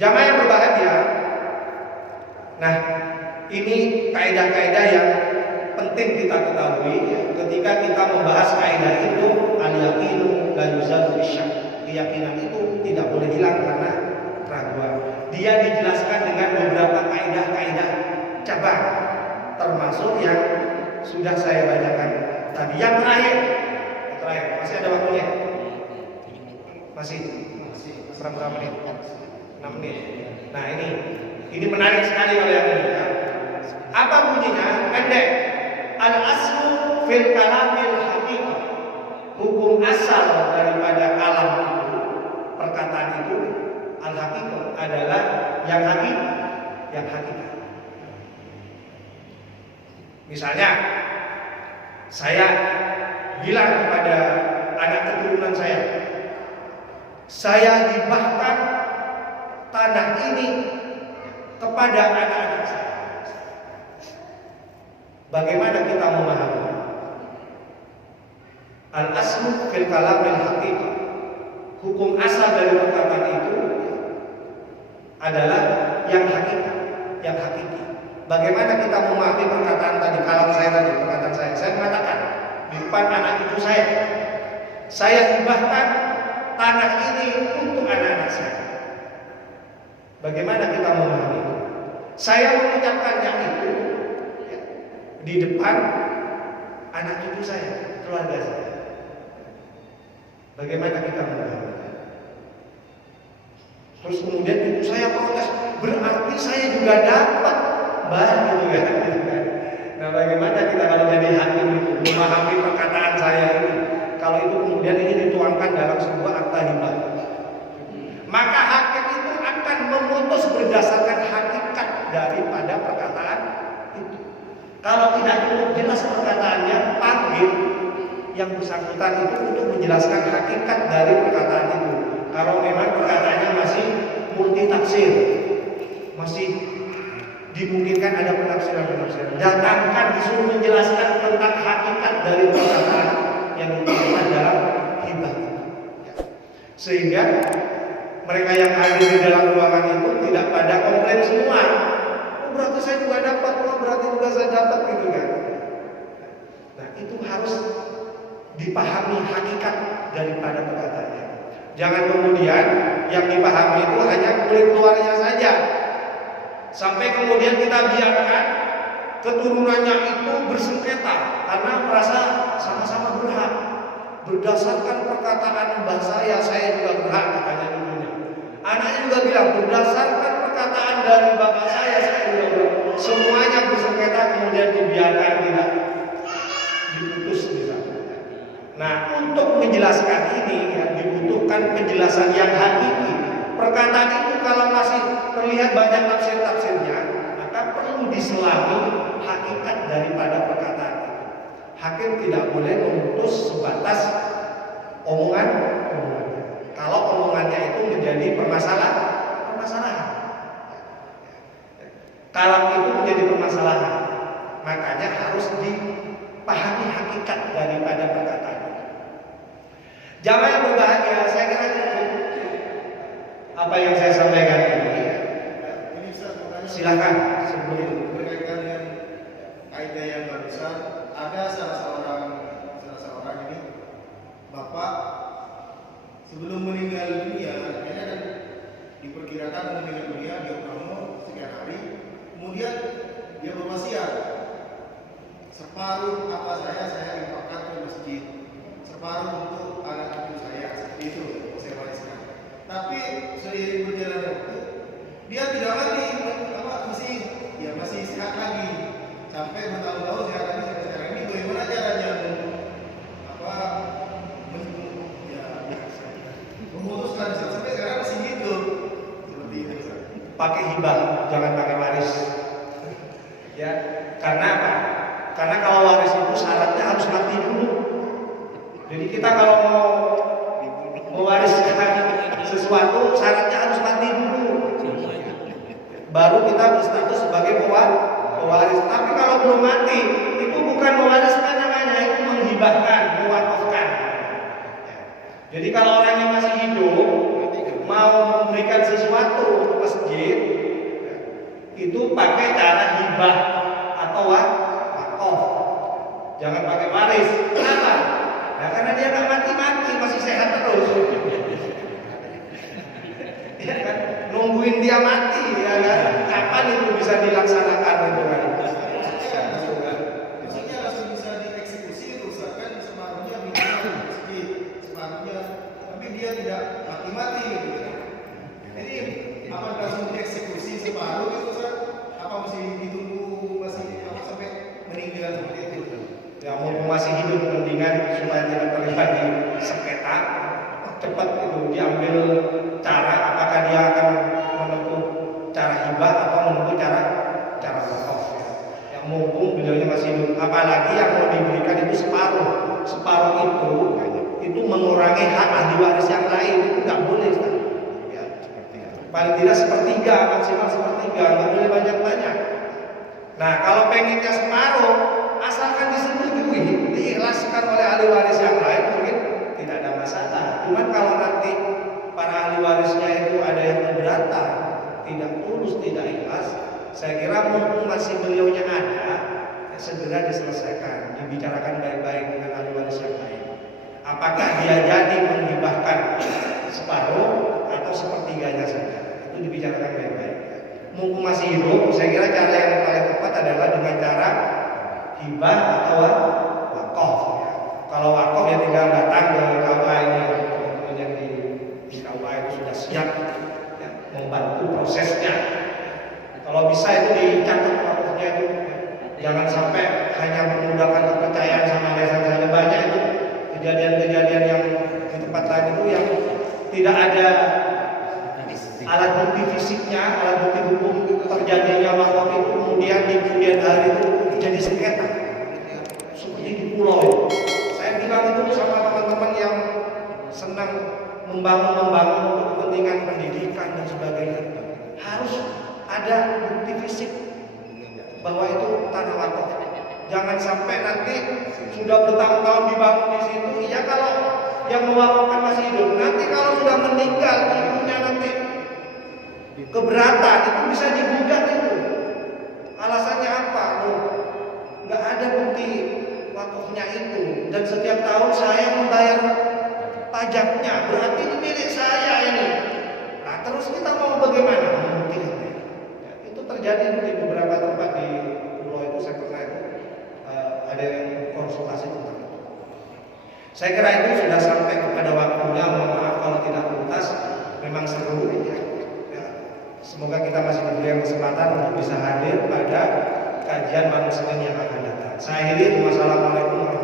Jamaah yang berbahagia. Nah, ini kaidah-kaidah yang penting kita ketahui ketika kita membahas kaidah itu. Al-yaqinu la yuzalu bisyak. Keyakinan itu tidak boleh hilang karena keraguan. Dia dijelaskan dengan beberapa kaidah-kaidah cabang, termasuk yang sudah saya bacakan tadi. Yang terakhir, masih ada waktunya? Masih berapa menit? 6 menit. Nah, ini menarik sekali kalau yang ini. Apa bunyinya? Pendek. Al-aslu fil kalamil haqiqah. Hukum asal daripada kalam itu, perkataan itu, al-haqiqah adalah yang hakikat. Misalnya, saya bilang kepada anak keturunan saya hibahkan tanah ini kepada anak-anak saya. Bagaimana kita memahami? Al-aslu fil kalamil haqiqah. Hukum asal dari perkataan itu adalah yang hakikat, yang hakiki. Bagaimana kita memahami perkataan tadi, perkataan saya. Saya mengatakan di depan anak cucu saya hibahkan tanah ini untuk anak-anak saya. Bagaimana kita memahami itu? Saya mengucapkannya itu di depan anak cucu saya, keluarga saya. Bagaimana kita memahami? Terus kemudian cucu saya protes, berarti saya juga dapat, gitu kan? Nah, bagaimana kita kalau jadi hakim itu memahami perkataan saya ini? Kalau itu kemudian ini dituangkan dalam sebuah akta hibah, maka hakim itu akan memutus berdasarkan hakikat daripada perkataan itu. Kalau tidak cukup jelas perkataannya, panggil yang bersangkutan itu untuk menjelaskan hakikat dari perkataan itu. Kalau memang perkataannya masih multi tafsir, masih dimungkinkan ada penafsiran, datangkan disuruh menjelaskan tentang hakikat dari perkataan yang dituangkan dalam hibah. Sehingga mereka yang hadir di dalam ruangan itu tidak pada komplain semua. Oh, berarti saya juga dapat, berarti juga saya dapat, gitu kan? Nah, itu harus dipahami hakikat daripada perkataannya. Jangan kemudian yang dipahami itu hanya kulit luarnya saja, sampai kemudian kita biarkan keturunannya itu bersengketa karena merasa sama-sama berhak. Berdasarkan perkataan mbah saya juga berhak, katanya dulunya. Anaknya juga bilang berdasarkan perkataan dari bapak saya juga berhak. Semuanya bersengketa kemudian dibiarkan, tidak diputus di sana. Nah, untuk menjelaskan ini dibutuhkan penjelasan yang hakiki. Perkataan itu kalau masih terlihat banyak tafsir-tafsirnya, maka perlu diselami hakikat daripada perkataan itu. Hakim tidak boleh memutus sebatas omongannya. Kalau omongannya itu menjadi permasalahan. Kalam itu menjadi permasalahan, makanya harus dipahami hakikat daripada perkataan itu. Jamaah yang berbahagia, saya kira apa yang saya sampaikan ini. Silakan sebelum berkaitan dengan kaidah yang barusan, ada salah seorang ini bapak sebelum meninggal dunia, akhirnya kan diperkirakan meninggal dunia dia umur sekian hari, kemudian dia berwasiat separuh apa saya infakkan ke masjid, separuh untuk anak cucu saya, seperti itu saya wariskan. Tapi seiring berjalannya waktu dia tidak mati, masih sehat lagi sampai bertahun-tahun sehat lagi sampai sekarang ini. Bagaimana caranya memutuskan sampai sekarang masih hidup seperti itu? Pakai hibah, jangan pakai waris. Ya, karena apa? Karena kalau waris itu syaratnya harus mati dulu. Jadi kita kalau mau mewariskan sesuatu syaratnya harus mati dulu, baru kita berstatus sebagai pewaris. Tapi kalau belum mati, itu bukan mewariskan namanya, itu menghibahkan, mewakafkan. Jadi kalau orangnya masih hidup, mau memberikan sesuatu ke masjid itu pakai cara hibah atau wakaf. Jangan pakai waris. Kenapa? Nah, karena dia nggak mati-mati, masih sehat terus. Ya kan? Nungguin dia mati, ya kan? Kapan itu bisa dilaksanakan itu kan? Maksudnya langsung bisa dieksekusi itu, kan separuhnya minimal masjid, separuhnya, tapi dia tidak mati-mati gitu. Jadi apa langsung dieksekusi separuh itu, Ustaz? Apa masih ditunggu apa sampai meninggal seperti itu? Ya mumpung masih hidup mendingan supaya tidak terjadi sengketa, cepat itu diambil cara apakah dia akan menempuh cara hibah atau menempuh cara wakaf. Yang mumpung beliaunya masih hidup, apalagi yang mau diberikan itu separuh itu mengurangi hak ahli waris yang lain, itu nggak boleh. Ya, paling tidak sepertiga, maksimal sepertiga, nggak boleh banyak-banyak. Nah, kalau pengennya separuh, asalkan disetujui, diikhlaskan oleh ahli waris yang lain, mungkin tidak ada masalah. Cuman kalau nanti para ahli warisnya itu ada yang keberatan, tidak tulus, tidak ikhlas, saya kira mumpung masih beliaunya ada, ya segera diselesaikan, dibicarakan baik-baik dengan ahli waris yang lain. Apakah dia jadi menghibahkan separuh atau sepertiganya saja, itu dibicarakan baik-baik. Mumpung masih hidup, saya kira cara yang paling tepat adalah dengan cara hibah atau wakaf. Ya. Kalau wakaf ya tinggal datang ke KUA ini, teman-teman yang di KUA itu sudah siap ya, membantu prosesnya. Kalau bisa itu dicatat wakafnya itu, jangan sampai hanya menggunakan kepercayaan sama yayasan saja. Banyak itu kejadian-kejadian yang di tempat lain itu yang tidak ada alat bukti fisiknya, alat bukti hukum terjadinya wakaf itu, kemudian di kemudian hari itu jadi sengketa seperti di pulau itu. Saya bilang itu sama teman-teman yang senang membangun untuk kepentingan pendidikan dan sebagainya, harus ada bukti fisik bahwa itu tanah wakaf. Jangan sampai nanti sudah bertahun-tahun dibangun di situ, ya kalau yang mewakafkan masih hidup, nanti kalau sudah meninggal ibunya nanti keberatan, itu bisa digugat itu. Alasannya apa? Nggak ada bukti wakafnya itu, dan setiap tahun saya membayar pajaknya, berarti ini milik saya ini. Nah, terus kita mau bagaimana membuktikannya? Ya, itu terjadi di beberapa tempat di pulau itu, saya pernah itu ada yang konsultasi tentang itu. Saya kira itu sudah sampai kepada waktunya. Mohon maaf kalau tidak tuntas, memang seru ya. Semoga kita masih diberi kesempatan untuk bisa hadir pada kajian malam Senin yang akan datang. Saya akhiri. Wassalamualaikum warahmatullahi wabarakatuh.